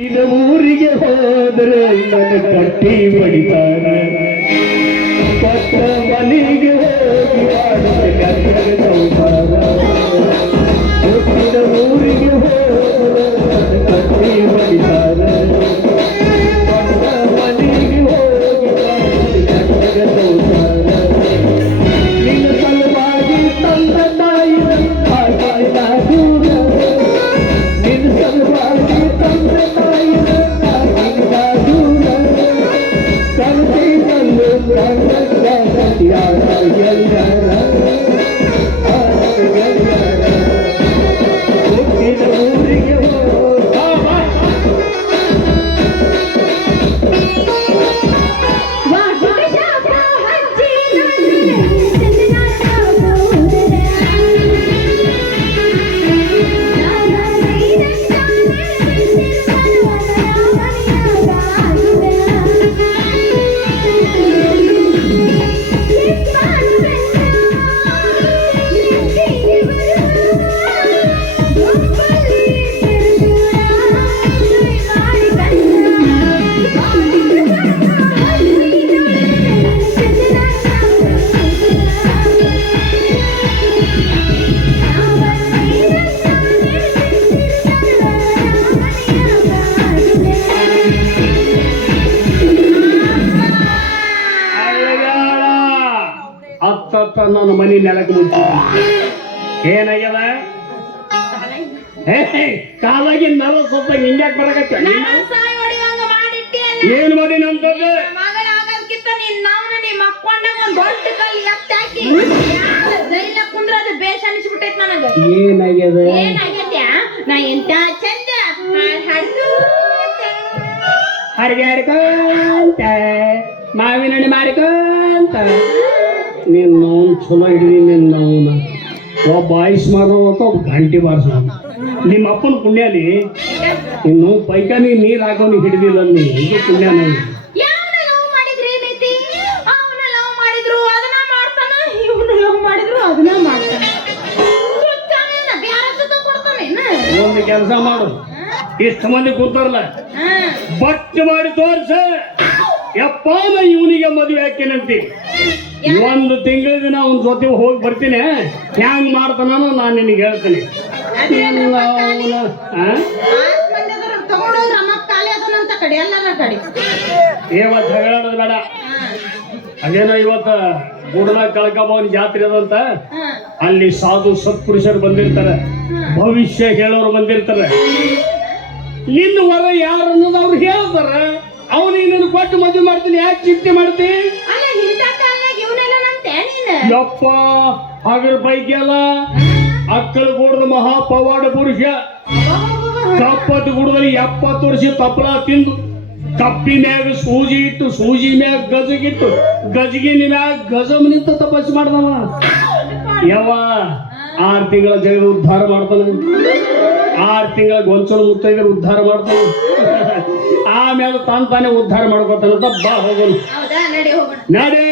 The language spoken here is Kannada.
ಊರಿಗೆ ಹೋದರೆ ನನ್ನ ಕಟ್ಟಿ ಬಡಿತಾರೆ ಕೊಟ್ಟ ಮನೆಗೆ ಹೋಗಿ ಮಾಡುತ್ತೆ ಸಂಸಾರ ಹುಟ್ಟಿದ ಊರಿಗೆ ಹೋದರೆ ನನ್ನ ಕಟ್ಟಿ ಬಡಿತಾರೆ ಕೊಟ್ಟ ಮನೆಗೆ ಹೋಗಿ ಮಾಡುತ್ತೆ ಸಂಸಾರ ನಿನ್ನ ಸಲುವಾಗಿ ತಂದ ತಾಯಿ ಹಾಗಾಯಿನ ದೂರ ನಿನ್ನ ಸಲುವಾಗಿ ತಂದ ನನ್ನ ಮನಿ ನೆಲಕ್ಕೆ ಮುಟ್ಟ ಏನಾಗ್ಯದ ಕಾಲಾಗಿ ನಲ ಸ್ವಲ್ಪ ಹಿಂಗ್ಯಾಕ್ ಬರಕತ್ತ ಏನ್ ಮಾಡಿ ನಮ್ದು ಏನಾಗ್ಯದ ಹರಿಗಾಡ್ಕಂತ ಮಾವಿನ ಹಣ್ಣು ಮಾರಿಕಂತ ನೀನು ಚಲೋ ಹಿಡಿದಿ ನಿನ್ನ ಒಬ್ಬ ಆಯುಷ್ ಮಾಡೋ ಒಬ್ಬ ಗಂಟೆ ಬಾರಿಸ ನಿಮ್ಮ ಅಪ್ಪನ ಪುಣ್ಯಲಿ ಇನ್ನು ಪೈಕಾನಿ ನೀರು ಹಾಕೊಂಡು ಹಿಡಿದಿಲ್ಲ ನೀ ಇದು ಪುಣ್ಯ ನಾನು ಒಂದು ಕೆಲಸ ಮಾಡು ಇಷ್ಟು ಮಂದಿ ಕೂತಾರಲ್ಲ ಬಟ್ ಮಾಡಿ ತೋರ್ಸ ಯಪ್ಪ ನಾ ಇವನಿಗೆ ಮದುವೆ ಹಾಕೇನಂತಿ ಒಂದು ತಿಂಗಳ ದಿನ ಅವ್ನ ಜೊತೆ ಹೋಗಿ ಬರ್ತೀನಿ ಹ್ಯಾಂಗ್ ಮಾಡ್ತಾನ ನಾನು ನಿನಗೆ ಹೇಳ್ತೀನಿ ಜಗಳಾಡೋದು ಬೇಡ ಅದೇನೋ ಇವತ್ತ ಗುಡಲ ಕಳಕಬವನ್ ಜಾತ್ರೆ ಅದಂತ ಅಲ್ಲಿ ಸಾಧು ಸತ್ಪುರುಷರು ಬಂದಿರ್ತಾರೆ ಭವಿಷ್ಯ ಹೇಳೋರು ಬಂದಿರ್ತಾರೆ ನಿನ್ನ ವರ ಯಾರು ಅನ್ನೋದು ಅವ್ರು ಹೇಳ್ತಾರ ಅವನಿಗೆ ನೀನು ಕೊಟ್ಟು ಮದುವೆ ಮಾಡ್ತೀನಿ ಯಾಕೆ ಚಿಂತೆ ಮಾಡ್ತೀನಿ ಯಪ್ಪ ಅದ್ರ ಪೈಕಿ ಅಲ್ಲ ಅಕ್ಕಳ ಗೂಡದ ಮಹಾಪವಾಡ ಪುರುಷ ಕಪ್ಪತ್ತು ಗುಡದಲ್ಲಿ 70 ವರ್ಷ ತಪ್ಪಲ ತಿಂದು ಕಪ್ಪಿ ಮ್ಯಾಗ ಸೂಜಿ ಇಟ್ಟು ಸೂಜಿ ಮ್ಯಾಗ ಗಜಗಿಟ್ಟು ಗಜಗಿನ ಮ್ಯಾಗ ಗಜಮ್ ನಿಂತು ತಪಸ್ಸು ಮಾಡ್ದವ ಯಾವ 6 ತಿಂಗಳ ಜಗದ ಉದ್ಧಾರ ಮಾಡ್ತಾನೆ 6 ತಿಂಗಳ ಗೊಂಚಲು ಮುತ್ತೈದರ ಉದ್ಧಾರ ಮಾಡ್ತಾನೆ ಆಮೇಲೆ ತಾನೇ ಉದ್ಧಾರ ಮಾಡ್ಕೊತಾನಂತ ಬಾ ಹೋಗೋಣ ನಡೆ